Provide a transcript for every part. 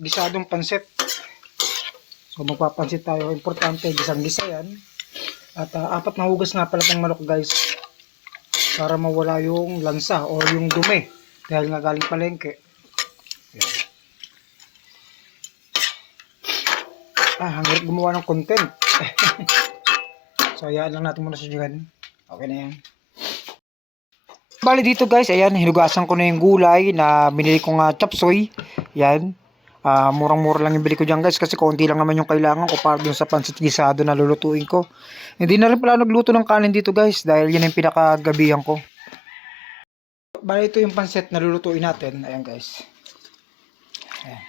gisadong pansit. So magpapansit tayo. Importante, gisang-gisa yan. At apat na hugas nga pala ng manok guys. Para mawala yung lansa o yung dumi. Dahil nga galing palengke. Yan. Ang hirap gumawa ng content. So hayaan lang natin muna sa dyan. Okay na yan. Bali dito guys, ayan, hinugasan ko na yung gulay na binili ko nga chop suey. Yan. Murang-mura lang yung bili ko dyan guys kasi konti lang naman yung kailangan ko para dun sa pansit gisado na lulutuin ko. Hindi na rin pala nagluto ng kanin dito guys dahil yan yung pinakagabihan ko. Bali ito yung pansit na lulutuin natin. Ayan guys. Ayan.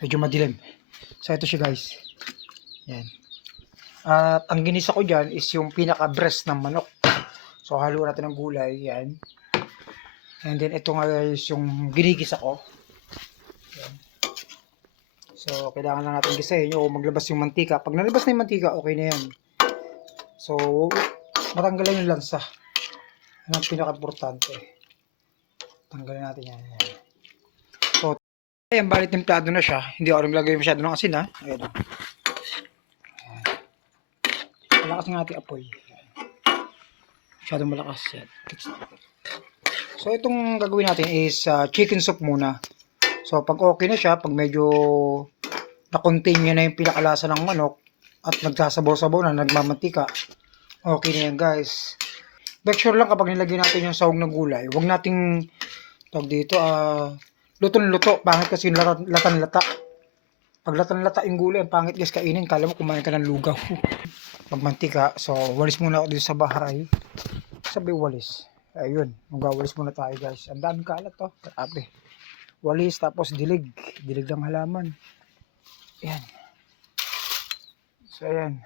Medyo madilim. So ito siya guys. Ayan. At ang ginisa ko dyan is yung pinaka-breast ng manok. So halo natin ng gulay. Ayan. And then ito nga guys yung ginigisa ko. Ayan. So kailangan lang natin gisahin o maglabas yung mantika. Pag nalabas na yung mantika, okay na yan. So matanggalan yung lansa. Yan ang pinaka-importante. Tanggalin natin yan. Ayan. So ayan, bali templado na siya. Hindi ako naglagay masyado ng asin ha. Ayan. Ayan. Malakas ng ating apoy. Ayan. Masyadong malakas yan. So itong gagawin natin is chicken soup muna. So pag okay na siya, pag medyo na-contain niya na yung pinakalasa ng manok at nagsasabaw-sabaw na, nagmamantika, okay na yan guys. Make sure lang kapag nilagay natin yung sahog ng gulay, huwag nating tawag dito, luto-luto. Pangit kasi yung latan-lata. Pag latan-lata yung gulay, ang pangit guys kainin. Kala mo kumain ka ng lugaw. Pagmantika, so walis muna ako dito sa bahay. Sabi walis. Ayun, magwawalis muna tayo guys. Ang daming kalat to. Grabe. Walis tapos dilig. Dilig ng halaman. Ayan. So ayan.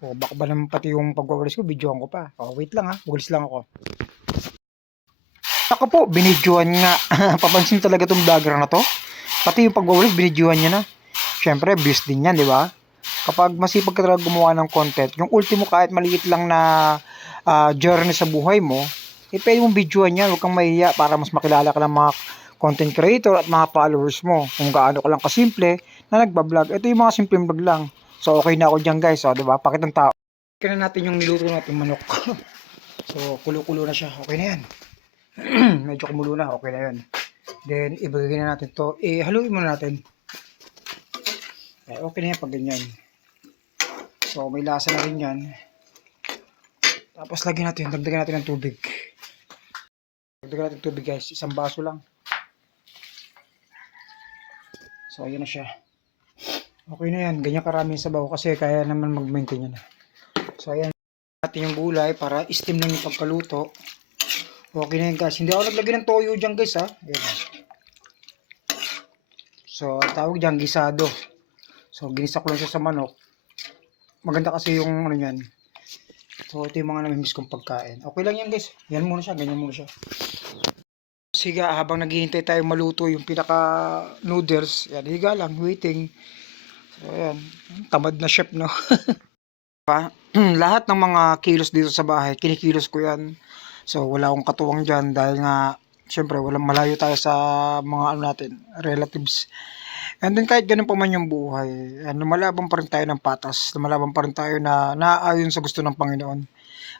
O, baka ba naman pati yung pagwawalis ko, videoan ko pa. O, wait lang ha. Walis lang ako. Ako po, binidyoan nga. Papansin talaga itong vlogger na to. Pati yung pagwawalis, binidyoan niya na. Siyempre, views din yan, di ba? Kapag masipag ka talaga gumawa ng content, yung ultimo kahit maliit lang na journey sa buhay mo, pwede mong videoan yan. Huwag kang mahiya para mas makilala ka ng mga content creator at mga followers mo. Kung gaano ka lang kasimple na nagbablog. Ito yung mga simpleng vlog lang. So, okay na ako dyan guys. So, diba? Pakitang tao. Okay na natin yung niluto natin manok. So, kulo-kulo na siya. Okay na yan. Medyo kumulo na. Okay na yan. Then, ibigay na natin to. Haluin muna natin. Okay na yan pag ganyan. So, may lasa na rin yan. Tapos, lagyan natin. Dagdagan natin ng tubig. Dagdagan natin tubig guys. Isang baso lang. So, ayan na siya. Okay na yan. Ganyan karami yung sabaw kasi kaya naman mag-maintain yan. So, ayan natin yung gulay para steam na yung pagkaluto. Okay na yan guys. Hindi ako naglagay ng toyo dyan guys ha. Ayan. So, tawag dyan gisado. So, ginisa ko lang siya sa manok. Maganda kasi yung ano yan. So, ito yung mga namimiss kong pagkain. Okay lang yan guys. Yan muna siya. Ganyan muna siya. Sige, habang naghihintay tayo maluto yung pinaka noodles. Yan, higa lang. Waiting. So, ayan. Tamad na chef, no? Lahat ng mga kilos dito sa bahay, kinikilos ko yan. So, wala akong katuwang dyan dahil nga, syempre, walang malayo tayo sa mga ano natin, relatives. And then, kahit ganun pa man yung buhay, lumalaban pa rin tayo ng patas. Lumalaban pa rin tayo na naaayon sa gusto ng Panginoon.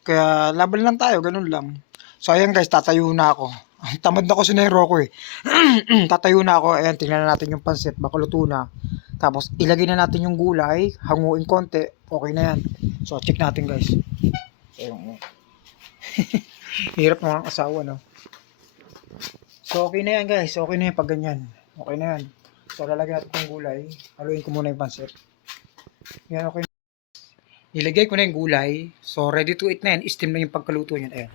Kaya, laban lang tayo, ganun lang. So, ayan guys, tatayo na ako. Tamad na ko sinero ko eh. Tatayo na ako. Ayan, tingnan na natin yung pansit. Baka luto na. Tapos, ilagay na natin yung gulay. Hanguin konti. Okay na yan. So, check natin guys. Ayun. Hirap mo ang asawa, no? So, okay na yan guys. Okay na yan pag ganyan. Okay na yan. So, lalagyan natin yung gulay. Haluin ko muna yung pansit. Yan, okay na. Nilagay ko na yung gulay. So, ready to eat na yan. Steam na yung pagkaluto niyan. Ayan.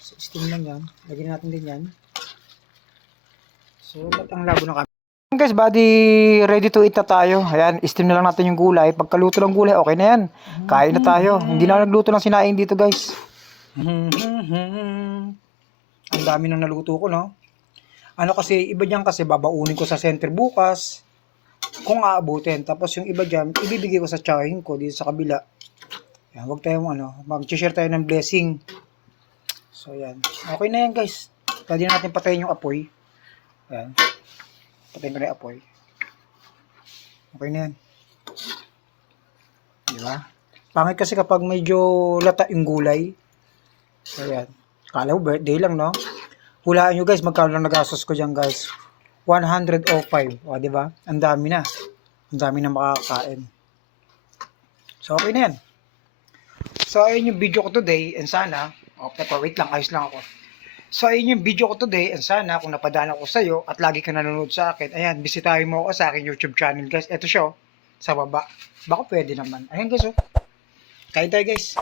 So, steam lang yan. Lagyan natin din yan. So, ba't ang labo na kami? Guys, body ready to eat na tayo. Ayan, steam na lang natin yung gulay. Pagkaluto ng gulay, okay na yan. Kain na tayo. Hindi na nagluto ng sinaing dito, guys. Ang dami nang naluto ko, no? Ano kasi, iba dyan kasi babaunin ko sa center bukas. Kung aabutin. Tapos yung iba dyan, ibibigay ko sa tsahin ko dito sa kabila. Ayan, huwag tayong mag-share tayo ng blessing. So, yan. Okay na yan, guys. Pwede na natin patayin yung apoy. Ayan. Patayin ko na yung apoy. Okay na yan. Diba? Pangit kasi kapag medyo lata yung gulay. So, yan. Kala mo birthday lang, no? Hulaan nyo guys, magkano lang nagastos ko dyan guys. 105. O, diba? Ang dami na. Ang dami na makakain. So, okay na yan. So, ayun yung video ko today. And sana, wait lang, ayos lang ako. So, ayun yung video ko today. And sana, kung napadala ko sa'yo at lagi ka nanonood sa akin, ayan, bisitahin mo ako sa aking YouTube channel guys. Ito siya, sa baba. Baka pwede naman. Ayan guys, oh. Kain tayo guys.